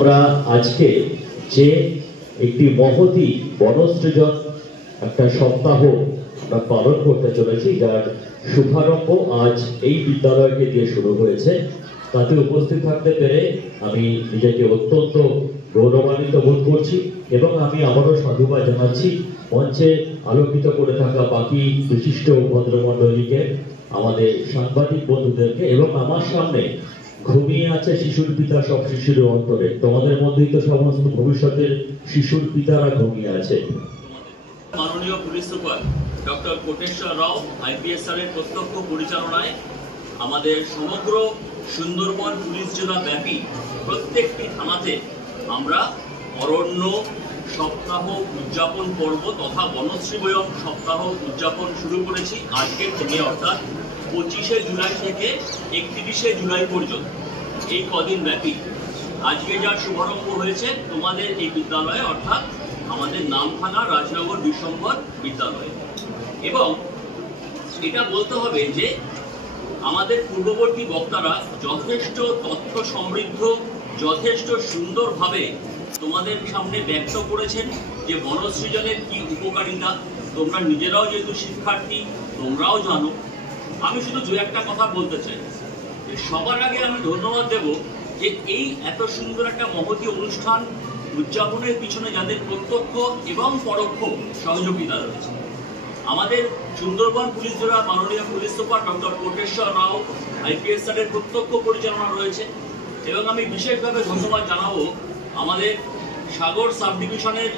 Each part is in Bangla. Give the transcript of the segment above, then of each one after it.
আমরা আজকে যে একটি মহতী বনসৃজন একটা সপ্তাহ আমরা পালন করতে চলেছি, যার শুভারম্ভ আজ এই বিদ্যালয়কে দিয়ে শুরু হয়েছে, তাতে উপস্থিত থাকতে পেরে আমি নিজেকে অত্যন্ত গৌরবান্বিত বোধ করছি এবং আমি আবারও সাধুবাদ জানাচ্ছি মঞ্চে আলোকিত করে থাকা বাকি বিশিষ্ট ভদ্রমণ্ডলীকে, আমাদের সাংবাদিক বন্ধুদেরকে, এবং আমার সামনে ঘুমিয়ে আছে শিশুর পিতা সব শিশুর অন্তরে। তোমাদের মধ্যেই তো সমস্ত ভবিষ্যতের শিশুর পিতারা ঘুমিয়ে আছে। মাননীয় পুলিশ সুপার ডক্টর কোটেশ্বর রাও আইপিএস স্যারের প্রত্যক্ষ পরিচালনায় আমাদের সমগ্র সুন্দরবন পুলিশ জেলা ব্যাপী প্রত্যেকটি থানাতে আমরা অরণ্য সপ্তাহ উদযাপন পর্ব তথা বনশ্রী বয়ম সপ্তাহ উদযাপন শুরু করেছি আজকের থেকে, অর্থাৎ 25শে জুলাই থেকে 31শে জুলাই পর্যন্ত এই কদিন ব্যাপী। আজকে যার শুভারম্ভ হয়েছে তোমাদের এই বিদ্যালয়ে, অর্থাৎ আমাদের নামখানা রাজনগর বিশ্বম্ভর বিদ্যালয়ে। এবং এটা বলতে হবে যে আমাদের পূর্ববর্তী বক্তারা যথেষ্ট তথ্য সমৃদ্ধ, যথেষ্ট সুন্দরভাবে তোমাদের সামনে ব্যক্ত করেছেন যে বনসৃজনের কি উপকারিতা। তোমরা নিজেরাও যেহেতু শিক্ষার্থী, তোমরাও জানো। আমি শুধু দু একটা কথা বলতে চাই। সবার আগে আমি ধন্যবাদ দেব যে এই এত সুন্দর একটা মহতী অনুষ্ঠান উদযাপনের পিছনে যাদের প্রত্যক্ষ এবং পরোক্ষ সহযোগিতা রয়েছে। আমাদের সুন্দরবন পুলিশ জেলা মাননীয় পুলিশ সুপার ডক্টর কোটেশ্বর রাও আইপিএস স্যারের প্রত্যক্ষ পরিচালনা রয়েছে। এবং আমি বিশেষভাবে ধন্যবাদ জানাবো আমাদের সাগর সাব ডিভিশনের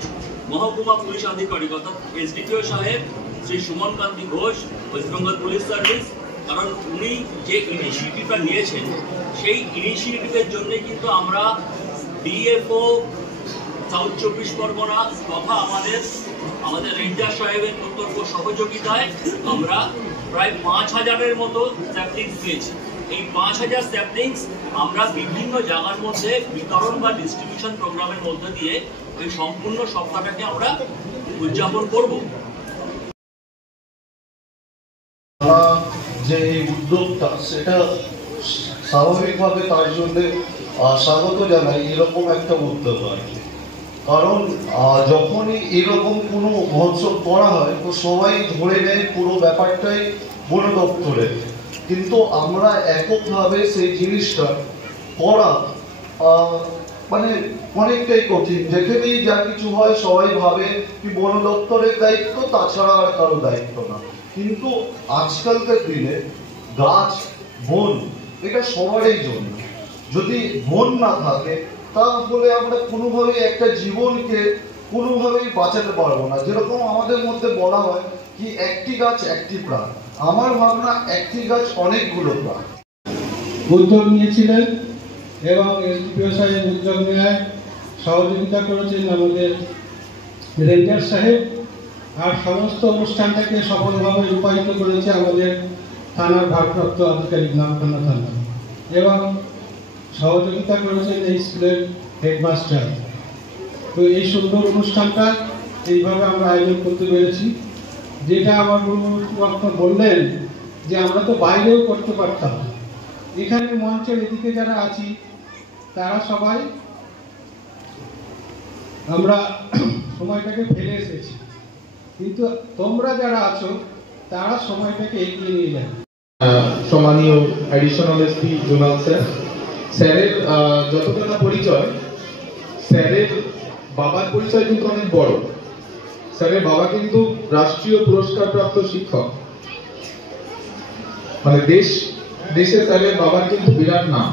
মহকুমা পুলিশ আধিকারিক অর্থাৎ এসডিপিও সাহেব Shri Suman Kanti Ghosh, West Bengal police service. কারণ উনি যে ইনিশিয়েটিভটা নিয়েছেন সেই ইনিশিয়েটিভের জন্যে কিন্তু আমরা ডিএফও সাউথ 24 পরগনা তথা আমাদের রেঞ্জার সাহেবের প্রত্যক্ষ সহযোগিতায় আমরা প্রায় 5000-এর মতো স্যাপলিংস পেয়েছি। এই 5000 স্যাপলিংস আমরা বিভিন্ন জায়গার মধ্যে বিতরণ বা ডিস্ট্রিবিউশন প্রোগ্রামের মধ্যে দিয়ে এই সম্পূর্ণ সপ্তাহটাকে আমরা উদযাপন করব। যে এই উদ্যোগটা সেটা স্বাভাবিকভাবে তার জন্য স্বাগত জানাই এরকম একটা উদ্যোগ আর কি। কারণ যখনই এরকম কোনো মহোৎসব করা হয় তো সবাই ধরে নেয় পুরো ব্যাপারটাই বন দপ্তরের, কিন্তু আমরা এককভাবে সেই জিনিসটা করা মানে অনেকটাই কঠিন। যেখানেই যা কিছু হয় সবাই ভাবে কি বন দপ্তরের দায়িত্ব, তাছাড়া আর কারো দায়িত্ব না। কিন্তু আজকালকার দিনে গাছ বন এটা সবারই জন্য। যদি বন না থাকে তাহলে আমরা কোনোভাবেই একটা জীবনকে কোনোভাবেই বাঁচাতে পারবো না। যেরকম আমাদের মধ্যে বলা হয় কি একটি গাছ একটি প্রাণ, আমার ভাবনা একটি গাছ অনেকগুলো প্রাণ। উদ্যোগ নিয়েছিলেন এবং এসডিপিও সাহেব উদ্যোগ নেয় সহযোগিতা করেছেন আমাদের রেঞ্জার সাহেব, আর সমস্ত অনুষ্ঠানটাকে সফলভাবে রূপায়িত করেছে আমাদের থানার ভারপ্রাপ্ত আধিকারিক নামখানা থানা, এবং সহযোগিতা করেছেন এই স্কুলের হেডমাস্টার। তো এই সুন্দর অনুষ্ঠানটা এইভাবে আমরা আয়োজন করতে পেরেছি। যেটা আমার গুরুত্ব বললেন যে আমরা তো বাইরেও করতে পারতাম, এখানে মঞ্চের এদিকে যারা আছি তারা সবাই আমরা সময়টাকে ফেলে এসেছি, কিন্তু তোমরা যারা আছো তারা সময়টাকে এগিয়ে নিয়ে যাবে। সম্মানীয় অ্যাডিশনাল এসপি জোনাল স্যারের যতটা পরিচয়, স্যারের বাবার পরিচয় কিন্তু অনেক বড়। স্যারের বাবা কিন্তু রাষ্ট্রীয় পুরস্কার প্রাপ্ত শিক্ষক, মানে দেশে স্যারের বাবার কিন্তু বিরাট নাম।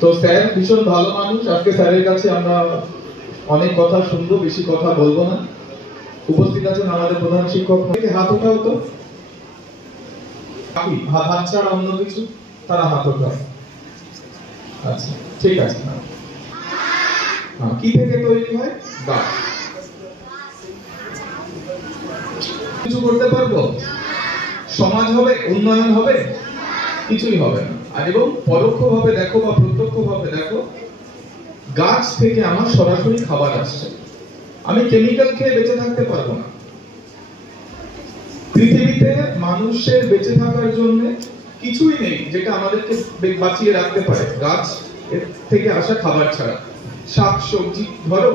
তো স্যার ভীষণ ভালো মানুষ। আজকে স্যারের কাছে আমরা অনেক কথা শুনবো, বেশি কথা বলবো না। উপস্থিত আছেন আমাদের প্রধান শিক্ষক। হাত ওঠাও তো, হাত ছাড়া অন্য কিছু, তারা হাত ওঠায়। আচ্ছা ঠিক আছে। কি থেকে তৈরি হয়? গাছ। কিছু করতে পারবো? সমাজ হবে, উন্নয়ন হবে? কিছুই হবে না। আর এবং পরোক্ষভাবে দেখো বা প্রত্যক্ষভাবে দেখো, গাছ থেকে আমার সরাসরি খাবার আসছে। আমি কেমিক্যাল খেয়ে বেঁচে থাকতে পারবো না। পৃথিবীতে মানুষের বেঁচে থাকার জন্য কিছুই নেই যেটা আমাদেরকে বাঁচিয়ে রাখতে পারে। গাছ এর থেকে আসা খাবার ছাড়া। শাক সবজি ধরো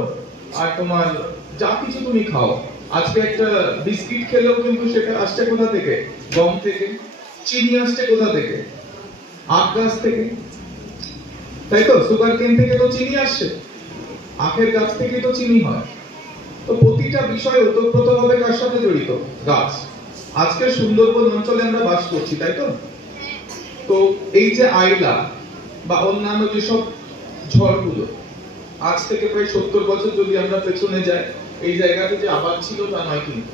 আর তোমার যা কিছু তুমি খাও, আজকে একটা বিস্কিট খেলেও কিন্তু সেটা আসছে কোথা থেকে? গম থেকে। চিনি আসছে কোথা থেকে? আখ গাছ থেকে, তাই তো? সুগার কেন থেকে তো চিনি আসছে, আখের গাছ থেকে তো চিনি হয়। তো প্রতিটা বিষয় ওতপ্রোতভাবে কার সাথে জড়িত? গাছ। আজকে সুন্দরবন অঞ্চলে আমরা বাস করছি, তাই তো? তো এই যে আইলা বা অন্যান্য যেসব ঝড়গুলো, আজ থেকে প্রায় 70 বছর যদি আমরা পেছনে যাই, এই জায়গাতে যে আবার ছিল তা নয় কিন্তু।